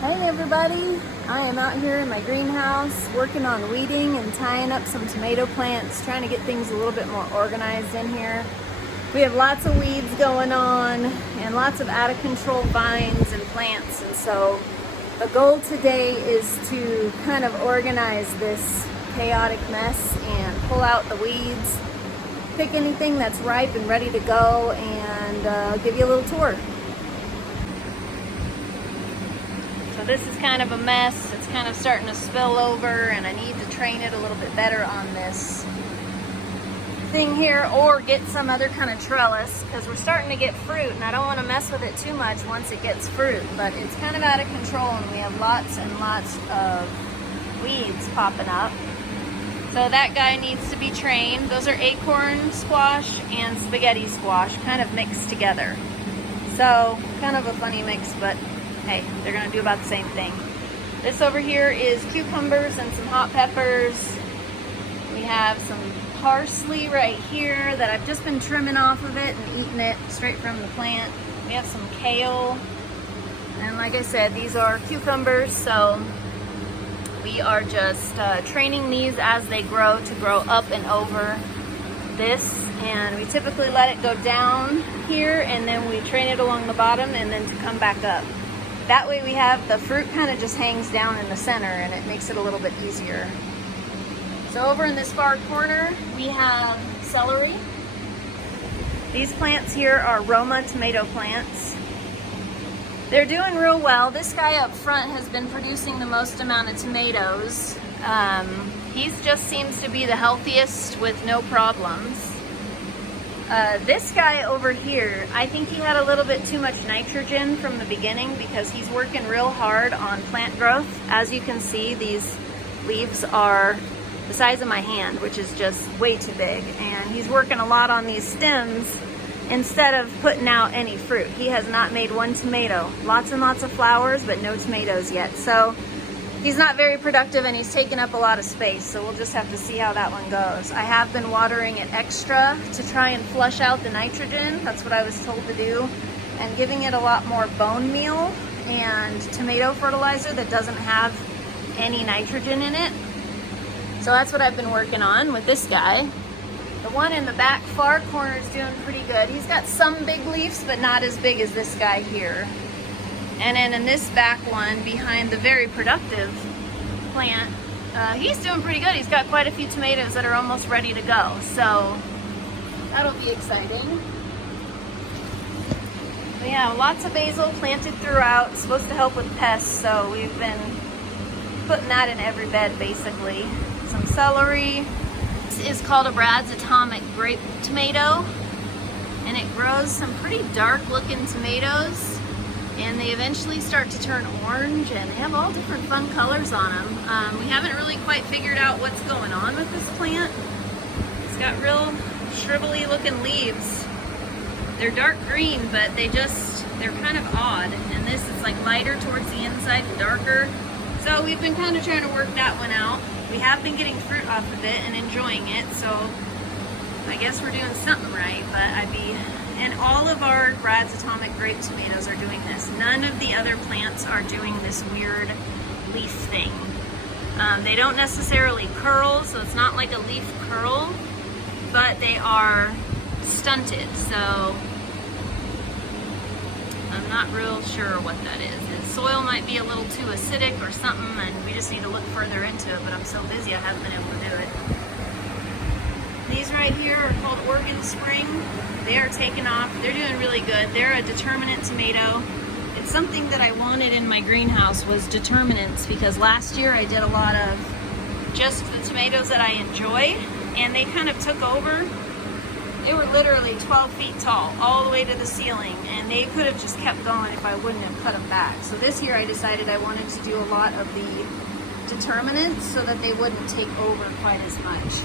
Hey everybody, I am out here in my greenhouse working on weeding and tying up some tomato plants, trying to get things a little bit more organized in here. We have lots of weeds going on and lots of out of control vines and plants, and so the goal today is to kind of organize this chaotic mess and pull out the weeds, pick anything that's ripe and ready to go, and give you a little tour. So this is kind of a mess. It's kind of starting to spill over, and I need to train it a little bit better on this thing here, or get some other kind of trellis, because we're starting to get fruit and I don't want to mess with it too much once it gets fruit, but it's kind of out of control and we have lots and lots of weeds popping up. So that guy needs to be trained. Those are acorn squash and spaghetti squash kind of mixed together. So kind of a funny mix, but hey, they're gonna do about the same thing. This over here is cucumbers and some hot peppers. We have some parsley right here that I've just been trimming off of it and eating it straight from the plant. We have some kale. And like I said, these are cucumbers, so we are just training these as they grow to grow up and over this. And we typically let it go down here, and then we train it along the bottom and then to come back up. That way we have the fruit kind of just hangs down in the center, and it makes it a little bit easier. So over in this far corner, we have celery. These plants here are Roma tomato plants. They're doing real well. This guy up front has been producing the most amount of tomatoes. He just seems to be the healthiest with no problems. This guy over here, I think he had a little bit too much nitrogen from the beginning because he's working real hard on plant growth. As you can see, these leaves are the size of my hand, which is just way too big. And he's working a lot on these stems instead of putting out any fruit. He has not made one tomato. Lots and lots of flowers, but no tomatoes yet. So he's not very productive, and he's taking up a lot of space, so we'll just have to see how that one goes. I have been watering it extra to try and flush out the nitrogen. That's what I was told to do. And giving it a lot more bone meal and tomato fertilizer that doesn't have any nitrogen in it. So that's what I've been working on with this guy. The one in the back far corner is doing pretty good. He's got some big leaves, but not as big as this guy here. And then in this back one, behind the very productive plant, he's doing pretty good. He's got quite a few tomatoes that are almost ready to go. So that'll be exciting. But yeah, lots of basil planted throughout. It's supposed to help with pests, so we've been putting that in every bed basically. Some celery. This is called a Brad's Atomic grape tomato, and it grows some pretty dark looking tomatoes. And they eventually start to turn orange, and they have all different fun colors on them. We haven't really quite figured out what's going on with this plant. It's got real shrivelly looking leaves. They're dark green, but they're kind of odd. And this is like lighter towards the inside and darker. So we've been kind of trying to work that one out. We have been getting fruit off of it and enjoying it, so I guess we're doing something right, but and all of our Brad's Atomic grape tomatoes are doing this. None of the other plants are doing this weird leaf thing. They don't necessarily curl, so it's not like a leaf curl, but they are stunted, so I'm not real sure what that is. The soil might be a little too acidic or something, and we just need to look further into it, but I'm so busy I haven't been able to do it. These right here are called Oregon Spring. They are taking off. They're doing really good. They're a determinate tomato. It's something that I wanted in my greenhouse, was determinants, because last year I did a lot of just the tomatoes that I enjoy, and they kind of took over. They were literally 12 feet tall all the way to the ceiling, and they could have just kept going if I wouldn't have cut them back. So this year I decided I wanted to do a lot of the determinants so that they wouldn't take over quite as much.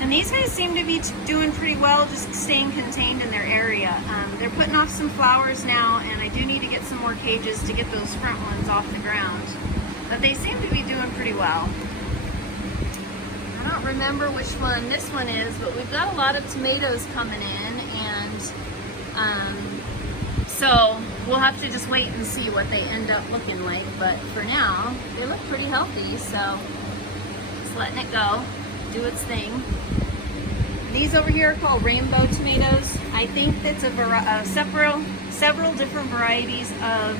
And these guys seem to be doing pretty well, just staying contained in their area. They're putting off some flowers now, and I do need to get some more cages to get those front ones off the ground. But they seem to be doing pretty well. I don't remember which one this one is, but we've got a lot of tomatoes coming in, and so we'll have to just wait and see what they end up looking like. But for now, they look pretty healthy, so just letting it go, do its thing. These over here are called rainbow tomatoes. I think that's several different varieties of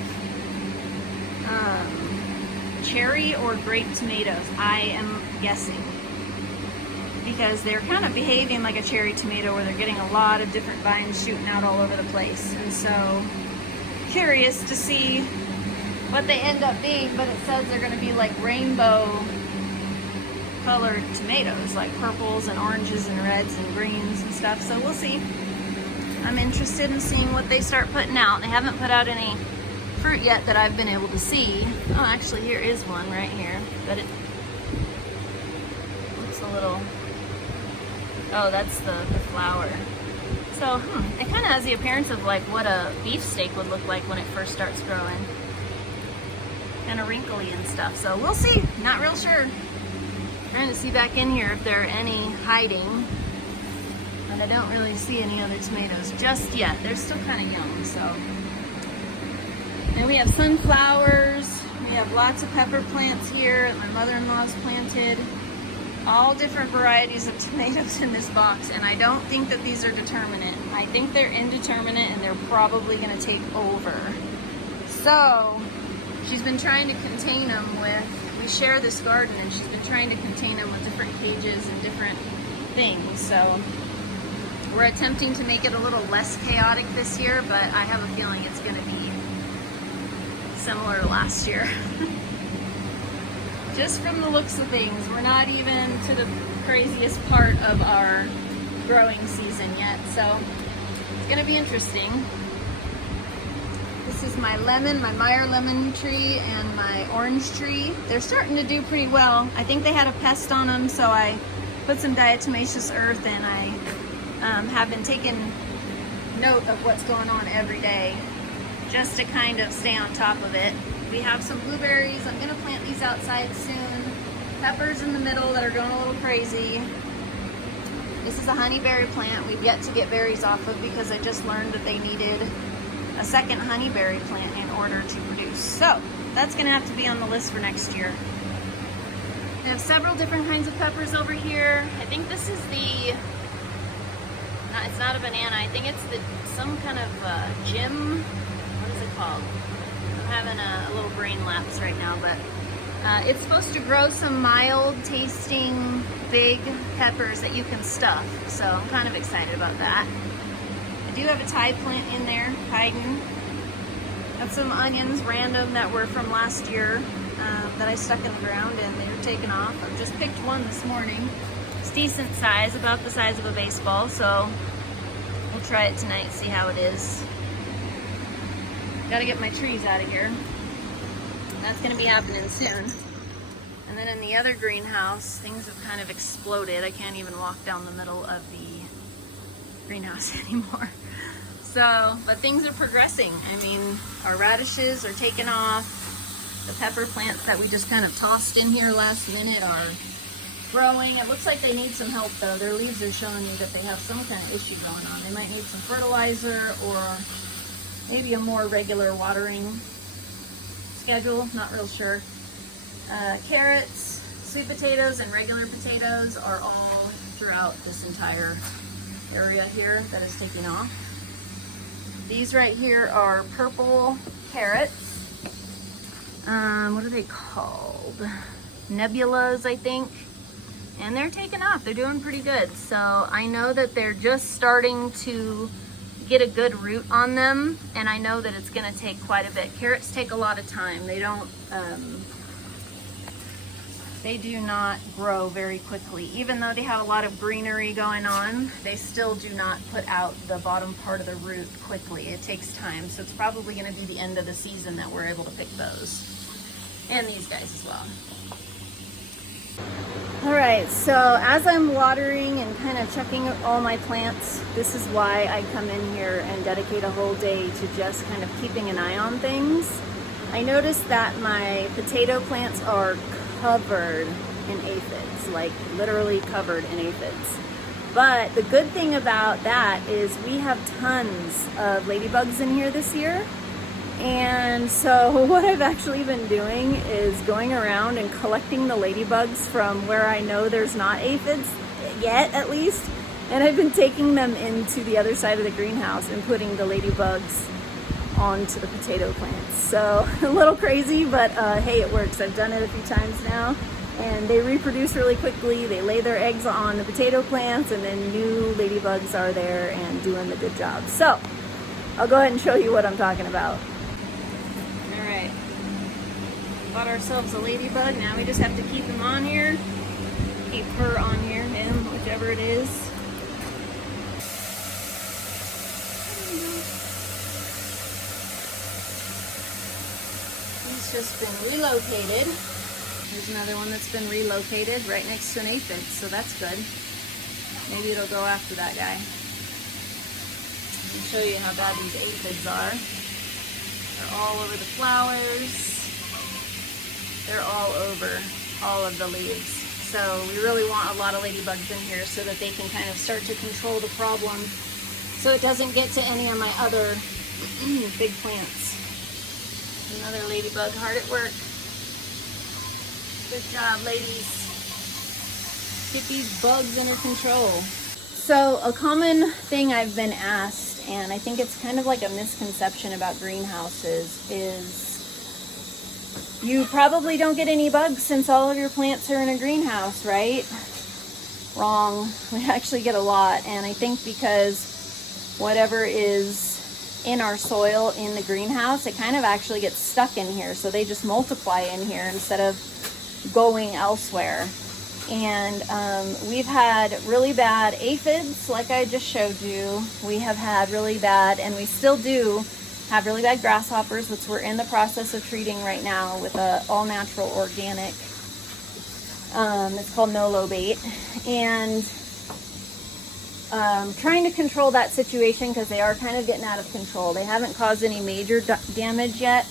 cherry or grape tomatoes, I am guessing, because they're kind of behaving like a cherry tomato where they're getting a lot of different vines shooting out all over the place. And so curious to see what they end up being, but it says they're going to be like rainbow colored tomatoes, like purples and oranges and reds and greens and stuff. So we'll see. I'm interested in seeing what they start putting out. They haven't put out any fruit yet that I've been able to see. Oh, actually here is one right here, but it looks a little, oh, that's the flower. So it kind of has the appearance of like what a beef steak would look like when it first starts growing. Kind of wrinkly and stuff, so we'll see. Not real sure. Trying to see back in here if there are any hiding, but I don't really see any other tomatoes just yet. They're still kind of young, so. And we have sunflowers. We have lots of pepper plants here that my mother-in-law's planted. All different varieties of tomatoes in this box, and I don't think that these are determinate. I think they're indeterminate, and they're probably going to take over. So she's been trying to contain them with, we share this garden, and she's been trying to contain them with different cages and different things. So we're attempting to make it a little less chaotic this year, but I have a feeling it's going to be similar to last year. Just from the looks of things, we're not even to the craziest part of our growing season yet, so it's going to be interesting. This is my lemon, my Meyer lemon tree, and my orange tree. They're starting to do pretty well. I think they had a pest on them, so I put some diatomaceous earth, and I have been taking note of what's going on every day just to kind of stay on top of it. We have some blueberries. I'm gonna plant these outside soon. Peppers in the middle that are going a little crazy. This is a honeyberry plant we've yet to get berries off of because I just learned that they needed a second honeyberry plant in order to produce. So that's gonna have to be on the list for next year. We have several different kinds of peppers over here. I think this is the, it's not a banana, I think it's some kind of Jim, what is it called? I'm having a little brain lapse right now, but it's supposed to grow some mild tasting big peppers that you can stuff, so I'm kind of excited about that. I do have a Tide plant in there hiding. Got some onions random that were from last year that I stuck in the ground, and they're taking off. I've just picked one this morning. It's decent size, about the size of a baseball, so we'll try it tonight, see how it is. Gotta get my trees out of here. That's gonna be happening soon. And then in the other greenhouse, things have kind of exploded. I can't even walk down the middle of the greenhouse anymore. So, but things are progressing. I mean, our radishes are taking off. The pepper plants that we just kind of tossed in here last minute are growing. It looks like they need some help though. Their leaves are showing me that they have some kind of issue going on. They might need some fertilizer or maybe a more regular watering schedule, not real sure. Carrots, sweet potatoes, and regular potatoes are all throughout this entire area here that is taking off. These right here are purple carrots. What are they called? Nebulas, I think. And they're taking off. They're doing pretty good. So I know that they're just starting to get a good root on them, and I know that it's going to take quite a bit. Carrots take a lot of time. They don't they do not grow very quickly. Even though they have a lot of greenery going on, they still do not put out the bottom part of the root quickly. It takes time, so it's probably going to be the end of the season that we're able to pick those. And these guys as well. All right, so as I'm watering and kind of checking all my plants, this is why I come in here and dedicate a whole day to just kind of keeping an eye on things. I noticed that my potato plants are covered in aphids, like literally covered in aphids. But the good thing about that is we have tons of ladybugs in here this year. And so what I've actually been doing is going around and collecting the ladybugs from where I know there's not aphids yet, at least. And I've been taking them into the other side of the greenhouse and putting the ladybugs onto the potato plants. So a little crazy, but hey, it works. I've done it a few times now, and they reproduce really quickly. They lay their eggs on the potato plants, and then new ladybugs are there and doing the good job. So I'll go ahead and show you what I'm talking about. All right, bought ourselves a ladybug. Now we just have to keep him on here, keep her on here, him, whichever it is. He's just been relocated. There's another one that's been relocated right next to an aphid, so that's good. Maybe it'll go after that guy. Let me show you how bad these aphids are. They're all over the flowers. They're all over all of the leaves. So we really want a lot of ladybugs in here so that they can kind of start to control the problem so it doesn't get to any of my other big plants. Another ladybug hard at work. Good job, ladies. Get these bugs under control. So a common thing I've been asked, and I think it's kind of like a misconception about greenhouses, is you probably don't get any bugs since all of your plants are in a greenhouse, right? Wrong. We actually get a lot, and I think because whatever is in our soil in the greenhouse, it kind of actually gets stuck in here, so they just multiply in here instead of going elsewhere. And we've had really bad aphids, like I just showed you. We have had really bad, and we still do have really bad grasshoppers, which we're in the process of treating right now with a all-natural organic. It's called no-low bait, and trying to control that situation because they are kind of getting out of control. They haven't caused any major damage yet,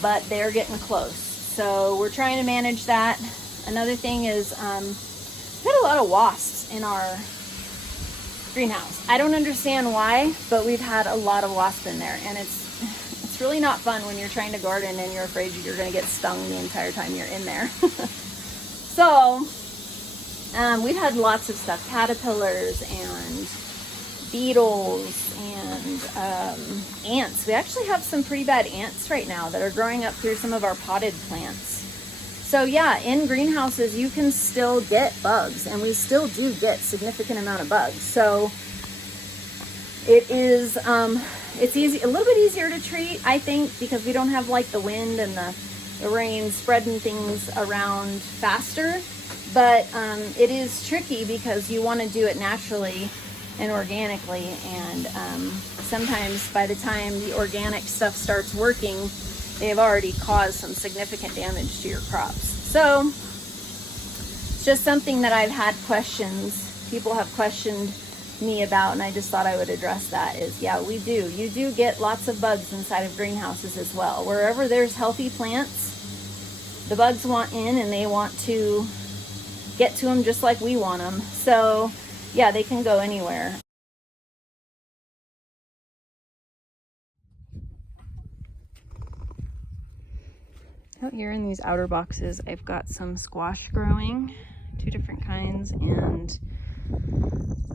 but they're getting close. So we're trying to manage that. Another thing is we had a lot of wasps in our greenhouse. I don't understand why, but we've had a lot of wasps in there, and it's really not fun when you're trying to garden and you're afraid you're going to get stung the entire time you're in there. So we've had lots of stuff, caterpillars and beetles and ants. We actually have some pretty bad ants right now that are growing up through some of our potted plants. So yeah, in greenhouses you can still get bugs, and we still do get significant amount of bugs. So it is it's easy, a little bit easier to treat, I think, because we don't have like the wind and the rain spreading things around faster. But it is tricky because you want to do it naturally and organically, and sometimes by the time the organic stuff starts working, they've already caused some significant damage to your crops. So it's just something that I've had questions, people have questioned me about, and I just thought I would address that. Is yeah, you do get lots of bugs inside of greenhouses as well. Wherever there's healthy plants, the bugs want in, and they want to get to them just like we want them. So yeah, they can go anywhere. Out here in these outer boxes, I've got some squash growing, 2 different kinds, and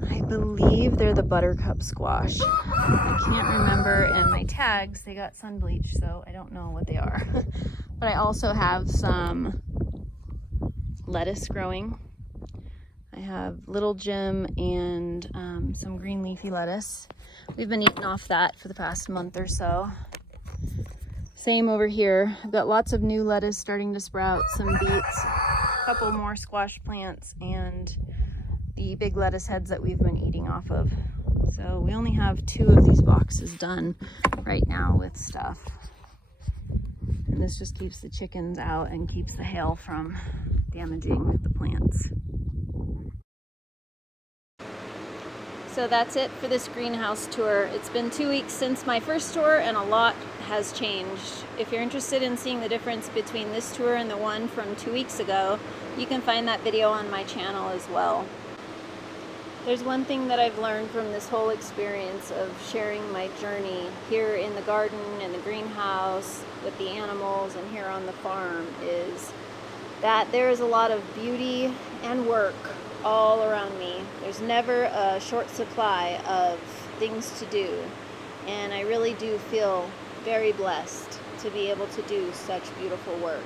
I believe they're the buttercup squash. I can't remember, and my tags, they got sun bleached, so I don't know what they are. But I also have some lettuce growing. I have Little Jim and some green leafy lettuce. We've been eating off that for the past month or so. Same over here. I've got lots of new lettuce starting to sprout, some beets, a couple more squash plants, and the big lettuce heads that we've been eating off of. So we only have 2 of these boxes done right now with stuff. And this just keeps the chickens out and keeps the hail from damaging the plants. So that's it for this greenhouse tour. It's been 2 weeks since my first tour, and a lot has changed. If you're interested in seeing the difference between this tour and the one from 2 weeks ago, you can find that video on my channel as well. There's one thing that I've learned from this whole experience of sharing my journey here in the garden, in the greenhouse, with the animals, and here on the farm is that there is a lot of beauty and work all around me. There's never a short supply of things to do, and I really do feel very blessed to be able to do such beautiful work.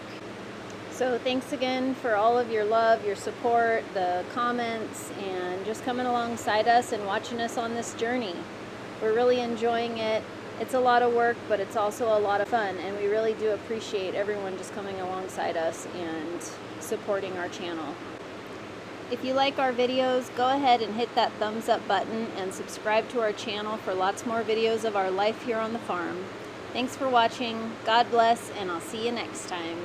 So thanks again for all of your love, your support, the comments, and just coming alongside us and watching us on this journey. We're really enjoying it. It's a lot of work, but it's also a lot of fun, and we really do appreciate everyone just coming alongside us and supporting our channel. If you like our videos, go ahead and hit that thumbs up button and subscribe to our channel for lots more videos of our life here on the farm. Thanks for watching. God bless, and I'll see you next time.